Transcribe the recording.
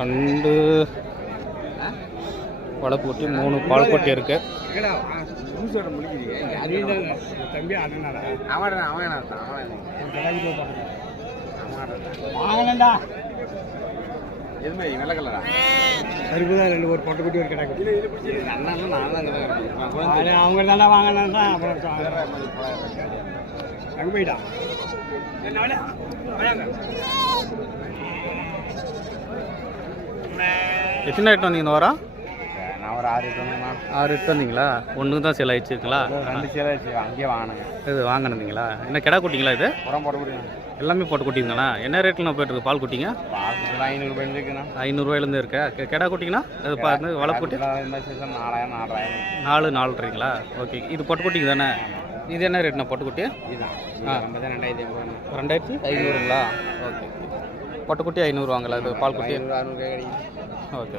ரெண்டு வளப்புக்குட்டி 3 பால் குட்டி இருக்கு. ரெண்டு ஒரு பொட்டை குட்டி ஒரு கிடக்கு. அவங்க தானே வாங்கினா அப்புறம் அங்கே போயிட்டான். எத்தனை ரேட் வந்தீங்க இந்த வாரம்? நான் ஒரு 6 எட்டு 6 எட்டு வந்தீங்களா? ஒன்றுக்கு தான் சேல் ஆயிடுச்சுங்களா? 2 சேல் ஆயிடுச்சு. அங்கேயே வாங்கினேங்க. இது வாங்கினீங்களா? என்ன கிடா குட்டிங்களா இது? உரம் போட்டு குட்டிங்க. எல்லாமே போட்டு குட்டிங்கண்ணா. என்ன ரேட்டில் நான் போய்ட்டு இருக்கு பால் குட்டிங்க? 500 இருக்குண்ணா. 500 இருக்கா? கிடா குட்டிங்கண்ணா? அது பார்த்து வளர்ப்பு குட்டி 4000 4000. 4 4.5ங்களா? ஓகே. இது பொட்டு குட்டிங்க தானே? இது என்ன ரேட்ண்ணா பொட்டு குட்டி? இதுதான் 2500. 2500ங்களா? ஓகே. பொட்டு குட்டி 500 வாங்கலாம். இது பால் குட்டி 600 ஓகே ஓகே.